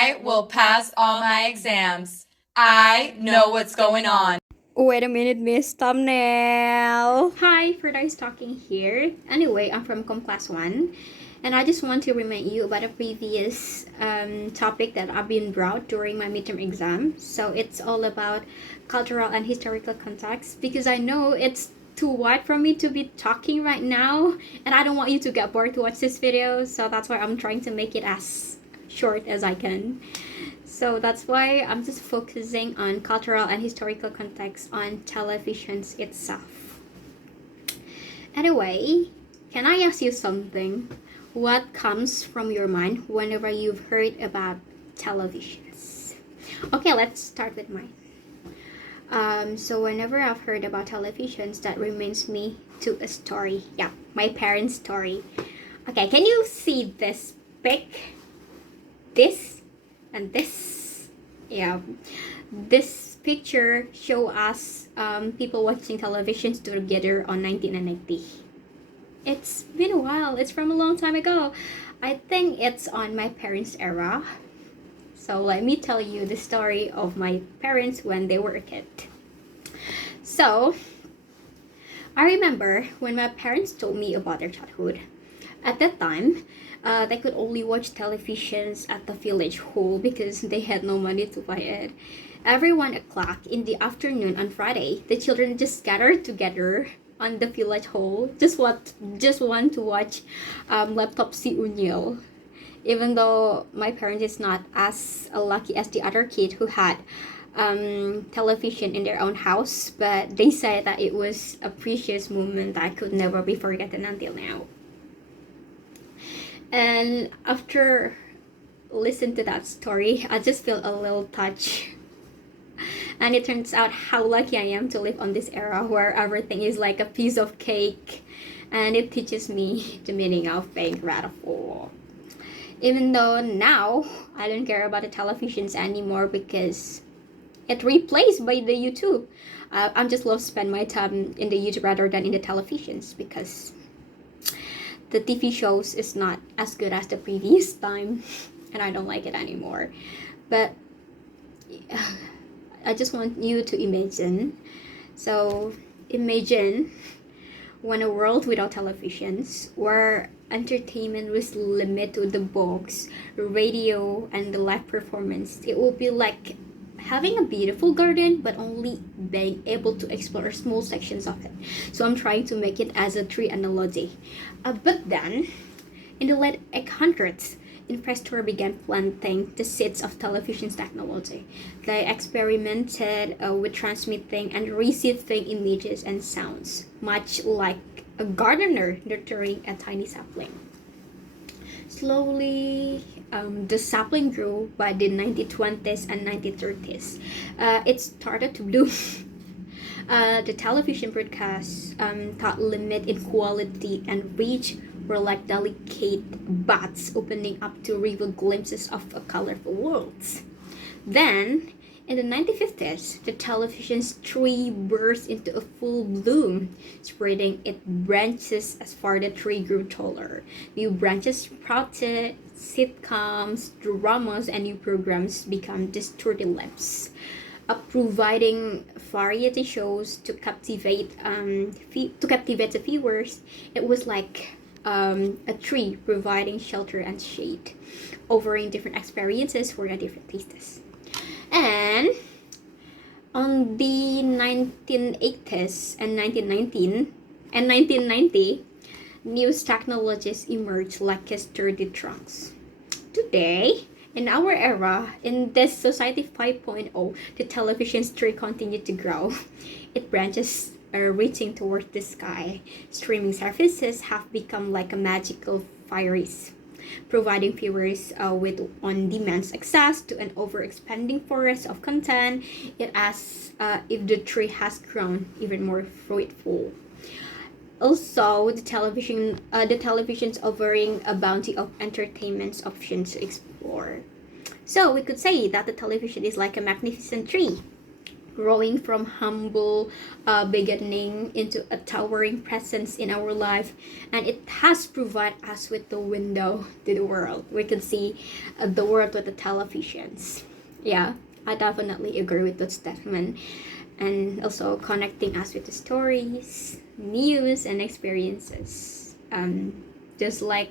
I will pass all my exams. I know what's going on. Wait a minute, Miss Thumbnail. Hi, Firdaus talking here. Anyway, I'm from Class 1, and I just want to remind you about a previous topic that I've been brought during my midterm exam. So it's all about cultural and historical context, because I know it's too wide for me to be talking right now, and I don't want you to get bored to watch this video, so that's why I'm trying to make it as short as I can. So that's why I'm just focusing on cultural and historical context on televisions itself. Anyway, can I ask you something? What comes from your mind whenever you've heard about televisions? Okay, let's start with mine. So whenever I've heard about televisions, that reminds me to a story. Yeah, my parents' story. Okay, can you see this pic? This and this. Yeah, this picture show us people watching televisions together on 1990. It's been a while. It's from a long time ago. I think it's on my parents' era. So let me tell you the story of my parents when they were a kid. So I remember when my parents told me about their childhood. At that time, they could only watch televisions at the village hall because they had no money to buy it. Every 1 o'clock in the afternoon on Friday, the children just gathered together on the village hall, just want to watch Laptop Si Unyil. Even though my parents is not as lucky as the other kid who had television in their own house, but they said that it was a precious moment that could never be forgotten until now. And after listening to that story, I just feel a little touched. And it turns out how lucky I am to live on this era where everything is like a piece of cake, and it teaches me the meaning of being grateful. Even though now I don't care about the televisions anymore because it replaced by the YouTube. I'm just love spend my time in the YouTube rather than in the televisions because the TV shows is not as good as the previous time, and I don't like it anymore. But I just want you to imagine. So imagine when a world without televisions, where entertainment was limited to the books, radio, and the live performance. It will be like having a beautiful garden but only being able to explore small sections of it. So I'm trying to make it as a tree analogy. But then, in the late 800s, investors began planting the seeds of television's technology. They experimented with transmitting and receiving images and sounds, much like a gardener nurturing a tiny sapling. Slowly, the sapling grew by the 1920s and 1930s. It started to bloom. The television broadcasts got limit in quality and reach were like delicate buds opening up to reveal glimpses of a colorful world. Then, in the 1950s, the television's tree burst into a full bloom, spreading its branches as far the tree grew taller. New branches sprouted, sitcoms, dramas, and new programs became the storylines, providing variety shows to captivate the viewers. It was like a tree providing shelter and shade, offering different experiences for the different tastes. And on the 1980s and 1990, news technologies emerged like sturdy trunks. Today, in our era, in this Society 5.0, the television's tree continued to grow. It branches reaching towards the sky. Streaming services have become like a magical fairies, providing viewers with on-demand access to an ever-expanding forest of content. It as if the tree has grown even more fruitful. Also, the television's offering a bounty of entertainment options to explore. So we could say that the television is like a magnificent tree, growing from humble beginning into a towering presence in our life, and it has provided us with the window to the world. We can see the world with the televisions. Yeah, I definitely agree with that statement, and also connecting us with the stories, news, and experiences. Just like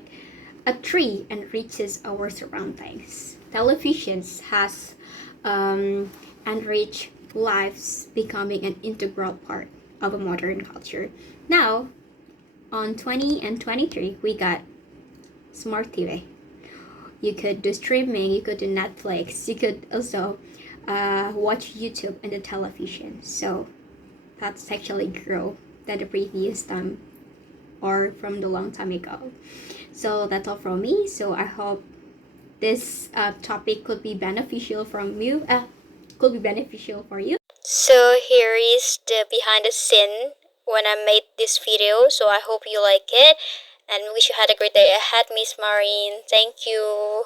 a tree enriches our surroundings, televisions has enriched lives, becoming an integral part of a modern culture. Now, on 20 and 23, we got smart TV. You could do streaming, you could do Netflix, you could also watch YouTube and the television. So that's actually grow than the previous time or from the long time ago. So that's all from me. So I hope this topic could be beneficial from you. Could be beneficial for you. So here is the behind the scene when I made this video. So I hope you like it and wish you had a great day ahead, Miss Marine. Thank you.